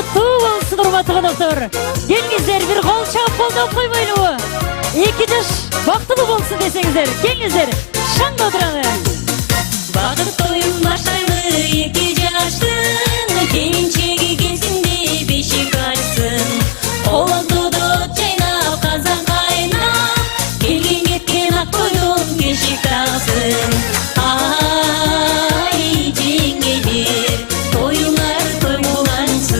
Kutlуу bolsun урматтуу коноктор. Келиңиздер, бир кол чаап колдоп койбойлубу? 2 жаш бактылуу болсун десеңиздер. Келиңиздер, шаңда отуралы. Бакыт тоюн баштайлы 2 жаштын, келинчеги келсин деп бешик айтсын. Олондодо жайнап, казан кайнап, келген кеткен ак тойдон кешик тагсын. Ай, жеңгелер, тоюңар той булансын.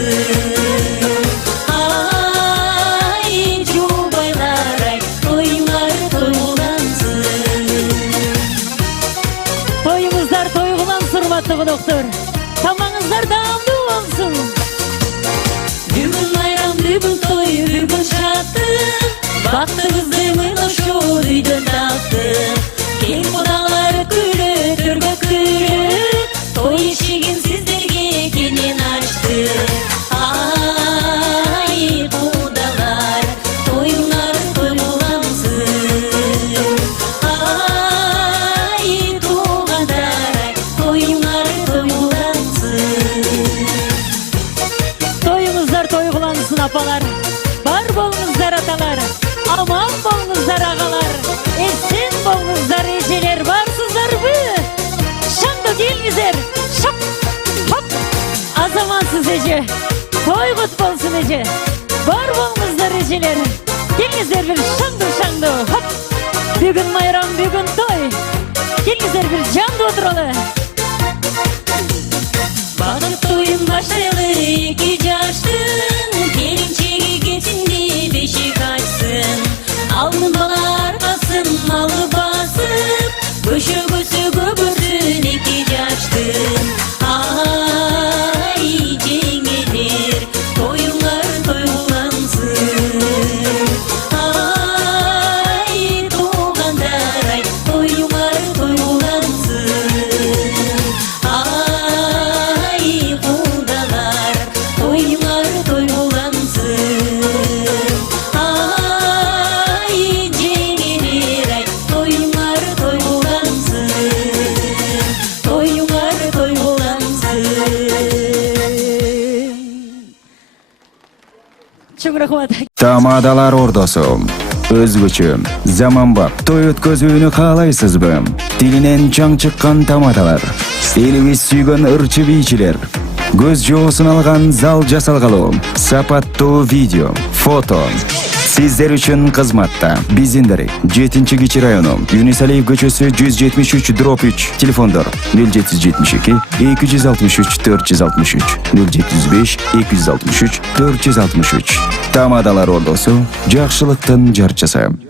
Ай, жубайлар, ай, тоюңар той булансын. Тоюңуздар тойгулансын, урматтуу коноктор. Тамагыңыздар даамдуу болсун. Бүгүн майрам, бүгүн той, бүгүн шаттык. Бактыбызды мыйношо үйдөн таптык. Кел кудалар күлөт, төргө күлөт. Той эшигин сиздерге кенен ачтык. Ай, кудалар, тоюңар той булансын. Ай, туугандар, ай, тоюңар той булансын. Тоюңуздар тойгулансын, апалар. Бар болуңуздар, аталар. Аман болуңуздар, агалар. Эсен болуңуздар, эжелер. Барсыздарбы? Шаңда келиңиздер. Шап, хоп. Азамансыз эже. Той кут болсун, эже. Бар болуңуздар, эжелер. Келиңиздер, бир шаңды, хоп. Бүгүн майрам, бүгүн той. Келиңиздер, бир жанды отуралы. Бакыт тоюн баштайлы 2 жаштын, келинчеги келсин деп бешик айтсын. Алдын бала аркасын алып басып, көшөгөсү көгөрсүн 2 жаштын. Ай, жеңгелер, тоюңар той булансын. Ай, туугандар, ай, тоюңар той булансын. Ай, кудалар, тоюңар той булансын. Ай, жеңгелер, ай, тоюңар той булансын. Тоюңар той булансын. Чоң рахмат. Тамадалар ордосу. Өзгөчө, заманбап той өткөзүүнү каалайсызбы? Тилинен чаң чыккан тамадалар. Элибиз сүйгөн ырчы бийчилер. Көз жоосун алган зал жасалгалуу. Сапаттуу видео, фото. Сиздер үчүн кызматта. Биздин 7-Кичи району, Юнисалиев көчөсү 173/3. Телефондор 0772 263 463 075 263 463. Тамадалар ордосу, жакшылыктын жарчысы.